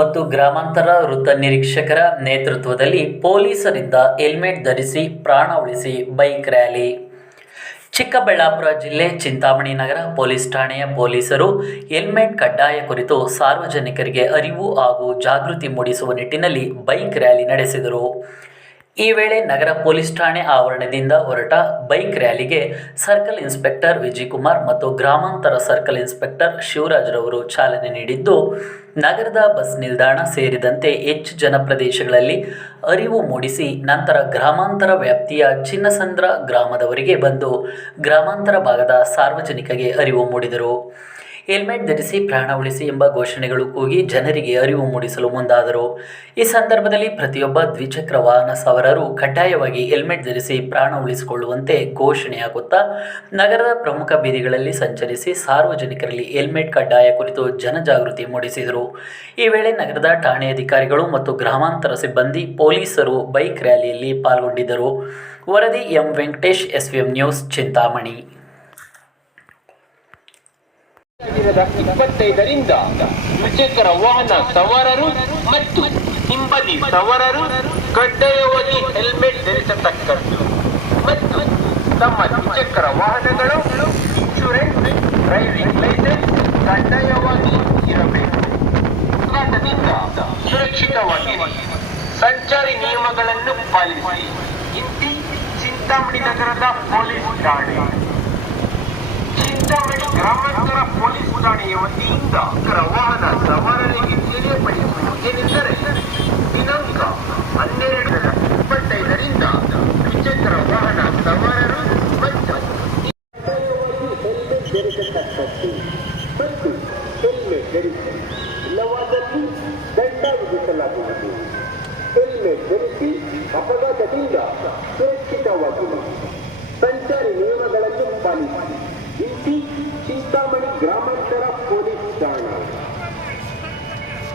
ಮತ್ತು ಗ್ರಾಮಾಂತರ ವೃತ್ತ ನಿರೀಕ್ಷಕರ ನೇತೃತ್ವದಲ್ಲಿ ಪೊಲೀಸರಿಂದ ಹೆಲ್ಮೆಟ್ ಧರಿಸಿ ಪ್ರಾಣ ಉಳಿಸಿ ಬೈಕ್ ರ್ಯಾಲಿ. ಚಿಕ್ಕಬಳ್ಳಾಪುರ ಜಿಲ್ಲೆ ಚಿಂತಾಮಣಿ ನಗರ ಪೊಲೀಸ್ ಠಾಣೆಯ ಪೊಲೀಸರು ಹೆಲ್ಮೆಟ್ ಕಡ್ಡಾಯ ಕುರಿತು ಸಾರ್ವಜನಿಕರಿಗೆ ಅರಿವು ಹಾಗೂ ಜಾಗೃತಿ ಮೂಡಿಸುವ ನಿಟ್ಟಿನಲ್ಲಿ ಬೈಕ್ ರ್ಯಾಲಿ ನಡೆಸಿದರು. ಈ ವೇಳೆ ನಗರ ಪೊಲೀಸ್ ಠಾಣೆ ಆವರಣದಿಂದ ಹೊರಟ ಬೈಕ್ ರ್ಯಾಲಿಗೆ ಸರ್ಕಲ್ ಇನ್ಸ್ಪೆಕ್ಟರ್ ವಿಜಯಕುಮಾರ್ ಮತ್ತು ಗ್ರಾಮಾಂತರ ಸರ್ಕಲ್ ಇನ್ಸ್ಪೆಕ್ಟರ್ ಶಿವರಾಜ್ರವರು ಚಾಲನೆ ನೀಡಿದ್ದು, ನಗರದ ಬಸ್ ನಿಲ್ದಾಣ ಸೇರಿದಂತೆ ಹೆಚ್ಚು ಜನಪ್ರದೇಶಗಳಲ್ಲಿ ಅರಿವು ಮೂಡಿಸಿ ನಂತರ ಗ್ರಾಮಾಂತರ ವ್ಯಾಪ್ತಿಯ ಚಿನ್ನಸಂದ್ರ ಗ್ರಾಮದವರಿಗೆ ಬಂದು ಗ್ರಾಮಾಂತರ ಭಾಗದ ಸಾರ್ವಜನಿಕರಿಗೆ ಅರಿವು ಮೂಡಿದರು. ಹೆಲ್ಮೆಟ್ ಧರಿಸಿ ಪ್ರಾಣ ಉಳಿಸಿ ಎಂಬ ಘೋಷಣೆಗಳು ಕೂಗಿ ಜನರಿಗೆ ಅರಿವು ಮೂಡಿಸಲು ಮುಂದಾದರು. ಈ ಸಂದರ್ಭದಲ್ಲಿ ಪ್ರತಿಯೊಬ್ಬ ದ್ವಿಚಕ್ರ ವಾಹನ ಸವಾರರು ಕಡ್ಡಾಯವಾಗಿ ಹೆಲ್ಮೆಟ್ ಧರಿಸಿ ಪ್ರಾಣ ಉಳಿಸಿಕೊಳ್ಳುವಂತೆ ಘೋಷಣೆಯಾಗುತ್ತಾ ನಗರದ ಪ್ರಮುಖ ಬೀದಿಗಳಲ್ಲಿ ಸಂಚರಿಸಿ ಸಾರ್ವಜನಿಕರಲ್ಲಿ ಹೆಲ್ಮೆಟ್ ಕಡ್ಡಾಯ ಕುರಿತು ಜನಜಾಗೃತಿ ಮೂಡಿಸಿದರು. ಈ ವೇಳೆ ನಗರದ ಠಾಣೆ ಅಧಿಕಾರಿಗಳು ಮತ್ತು ಗ್ರಾಮಾಂತರ ಸಿಬ್ಬಂದಿ ಪೊಲೀಸರು ಬೈಕ್ ರ್ಯಾಲಿಯಲ್ಲಿ ಪಾಲ್ಗೊಂಡಿದ್ದರು. ವರದಿ M Venkatesh, SVM news, Chintamani. ಇಪ್ಪತ್ತೈದರಿಂದ ದ್ವಿಚಕ್ರ ವಾಹನ ಸವಾರರು ಮತ್ತು ಹಿಂಬದಿ ಸವಾರರು ಕಡ್ಡಾಯವಾಗಿ ಹೆಲ್ಮೆಟ್ ಧರಿಸತಕ್ಕದ್ದು. ಮತ್ತು ತಮ್ಮ ದ್ವಿಚಕ್ರ ವಾಹನಗಳು ಇನ್ಶೂರೆನ್ಸ್ ಡ್ರೈವಿಂಗ್ ಲೈಸೆನ್ಸ್ ಕಡ್ಡಾಯವಾಗಿ ಇರಬೇಕು. ಅಪಘಾತದಿಂದ ಸುರಕ್ಷಿತವಾಗಿ ಸಂಚಾರಿ ನಿಯಮಗಳನ್ನು ಪಾಲಿಸಿ. ಇಂತಿ ಚಿಂತಾಮಣಿ ನಗರದ ಪೊಲೀಸ್ ಠಾಣೆ. ಚಿಂತಾಮಣಿ ಗ್ರಾಮಾಂತರ ಪೊಲೀಸ್ ಠಾಣೆಯ ವತಿಯಿಂದ ಇತರ ವಾಹನ ಸವಾರರಿಗೆ ತಿಳಿಯಪಡಿಸುವುದೇನೆಂದರೆ ದಿನಾಂಕ ಹನ್ನೆರಡರ ಇಪ್ಪತ್ತೈದರಿಂದ ದ್ವಿಚಕ್ರ ವಾಹನ ಸವಾರರು ಧರಿಸತಕ್ಕದ್ದು ಮತ್ತು ಹೆಲ್ಮೆಟ್ ಧರಿಸಿ ಇಲ್ಲವಾದಲ್ಲಿ ದಂಡ ವಿಧಿಸಲಾಗುವುದು ಹೆಲ್ಮೆಟ್ ಧರಿಸಿ ಅಪಘಾತದಿಂದ ಸುರಕ್ಷಿತವಾಗಿರಿ ಸಂಚಾರಿ ನಿಯಮಗಳನ್ನು ಪಾಲಿಸಿ ಗ್ರಾಮಾಂತರ ಪೊಲೀಸ್ ಠಾಣೆ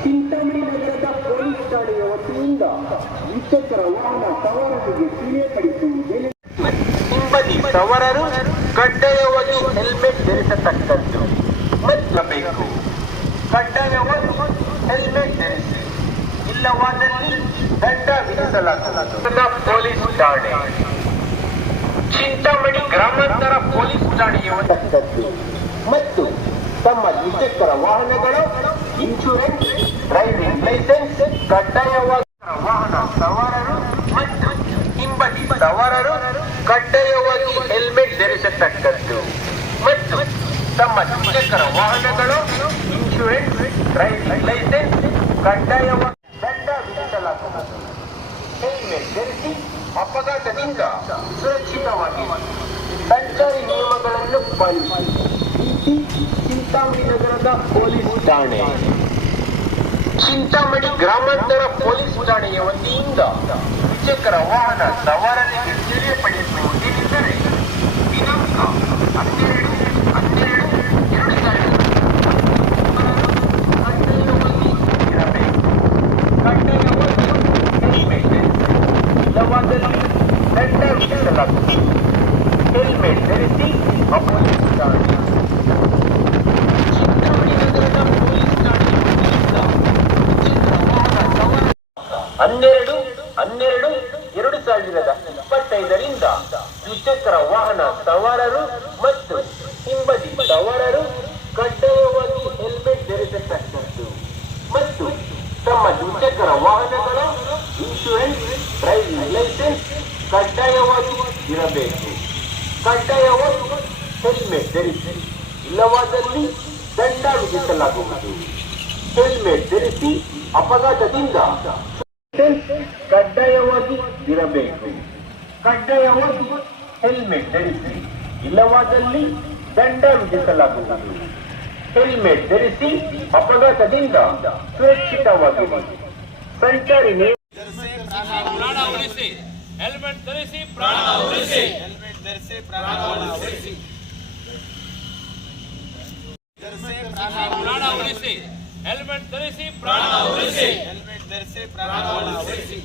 ಚಿಂತಾಮಣಿ ನಗರದ ಪೊಲೀಸ್ ಠಾಣೆಯ ವತಿಯಿಂದ ದ್ವಿಚಕ್ರ ವಾಹನ ಸವಾರರಿಗೆ ತಿಳಿಯಪಡಿಸುವುದೇನೆ ಹಿಂಬದಿ ಸವಾರರು ಕಡ್ಡಾಯವಾಗಿ ಹೆಲ್ಮೆಟ್ ಧರಿಸತಕ್ಕದ್ದು. ಬೇಕು ಕಡ್ಡಾಯವಾಗಿ ಹೆಲ್ಮೆಟ್ ಧರಿಸಿ. ಇಲ್ಲವಾದಲ್ಲಿ ದಂಡ ವಿಧಿಸಲಾಗುತ್ತದೆ ಪೊಲೀಸ್ ಠಾಣೆ. ಚಿಂತಾಮಣಿ ಗ್ರಾಮಾಂತರ ಪೊಲೀಸ್ ಠಾಣೆಯ ಮತ್ತು ತಮ್ಮ ದ್ವಿಚಕ್ರ ವಾಹನಗಳ ಇನ್ಶೂರೆನ್ಸ್ ಡ್ರೈವಿಂಗ್ ಲೈಸೆನ್ಸ್ ಕಡ್ಡಾಯವಾಗಿ ವಾಹನ ಸವಾರರು ಮತ್ತು ಹಿಂಬದಿ ಸವಾರರು ಕಡ್ಡಾಯವಾಗಿ ಹೆಲ್ಮೆಟ್ ಧರಿಸತಕ್ಕದ್ದು ಮತ್ತು ತಮ್ಮ ದ್ವಿಚಕ್ರ ವಾಹನಗಳು ಇನ್ಶೂರೆನ್ಸ್ ಡ್ರೈವಿಂಗ್ ಲೈಸೆನ್ಸ್ ಕಡ್ಡಾಯವಾಗಿ ದಂಡ ವಿಧಿಸಲಾಗುತ್ತದೆ ಹೆಲ್ಮೆಟ್ ಧರಿಸಿ ಅಪಘಾತದಿಂದ ಸುರಕ್ಷಿತವಾಗಿ ಸಂಚಾರಿ ನಿಯಮಗಳನ್ನು ಪಾಲಿಸಿ. ಚಿಂತಾಮಣಿ ನಗರದ ಪೊಲೀಸ್ ಠಾಣೆ. ಚಿಂತಾಮಣಿ ಗ್ರಾಮಾಂತರ ಪೊಲೀಸ್ ಠಾಣೆಯ ವತಿಯಿಂದ ದ್ವಿಚಕ್ರ ವಾಹನ ಸವಾರರಿಗೆ ತಿಳಿಯಪಡಿಸುವುದೇನೆಂದರೆ ದಿನಾಂಕ ಹನ್ನೆರಡು ಹನ್ನೆರಡು ಎರಡು ಸಾವಿರದ ಕಡ್ಡಾಯವಾಗಿ ಇರಬೇಕು ಕಡ್ಡಾಯವಾಗಿ ಹೆಲ್ಮೆಟ್ ಇಲ್ಲವಾದಲ್ಲಿ ಪೊಲೀಸ್ ಠಾಣೆ ಚಿಂತಾಮಣಿ ನಗರದ ಪೊಲೀಸ್ ಠಾಣೆಯ ವತಿಯಿಂದ ದ್ವಿಚಕ್ರ ವಾಹನ ಸವಾರ ಹನ್ನೆರಡು ಹನ್ನೆರಡು, ಎರಡು ಸಾವಿರದ ಇಪ್ಪತ್ತೈದರಿಂದ ದ್ವಿಚಕ್ರ ವಾಹನ ಸವಾರರು ಮತ್ತು ಹಿಂಬದಿ ಸವಾರರು ಕಡ್ಡಾಯವಾಗಿ ಹೆಲ್ಮೆಟ್ ಧರಿಸತಕ್ಕದ್ದು. ಮತ್ತು ತಮ್ಮ ದ್ವಿಚಕ್ರ ವಾಹನಗಳ ಇನ್ಶೂರೆನ್ಸ್ ಡ್ರೈವಿಂಗ್ ಲೈಸೆನ್ಸ್ ಕಡ್ಡಾಯವಾಗಿ ಇರಬೇಕು ಕಡ್ಡಾಯವಾಗಿ ಹೆಲ್ಮೆಟ್ ಧರಿಸಿ ಇಲ್ಲವಾದಲ್ಲಿ ದಂಡ ವಿಧಿಸಲಾಗುವುದು ಹೆಲ್ಮೆಟ್ ಧರಿಸಿ ಅಪಘಾತದಿಂದ ಕಡ್ಡಾಯವಾಗಿ ಇರಬೇಕು ಕಡ್ಡಾಯವಾಗಿ ಹೆಲ್ಮೆಟ್ ಧರಿಸಿ ಇಲ್ಲವಾದಲ್ಲಿ ದಂಡ ವಿಧಿಸಲಾಗುವುದು ಹೆಲ್ಮೆಟ್ ಧರಿಸಿ ಅಪಘಾತದಿಂದ ಸುರಕ್ಷಿತವಾಗಿರಿ ಸಂಚಾರಿ ನಿಯಮ ಪ್ರಾಣ ಉಳಿಸಿ ಹೆಲ್ಮೆಟ್ ಧರಿಸಿ ಪ್ರಾಣ ಉಳಿಸಿ ಹೆಲ್ಮೆಟ್ ಧರಿಸಿ ಪ್ರಾಣ ಉಳಿಸಿ ಪ್ರಾಣ ಉಳಿಸಿ ಹೆಲ್ಮೆಟ್ ಧರಿಸಿ ಪ್ರಾಣ ಉಳಿಸಿ ಹೆಲ್ಮೆಟ್ ಧರಿಸಿ ಪ್ರಾಣ ಉಳಿಸಿ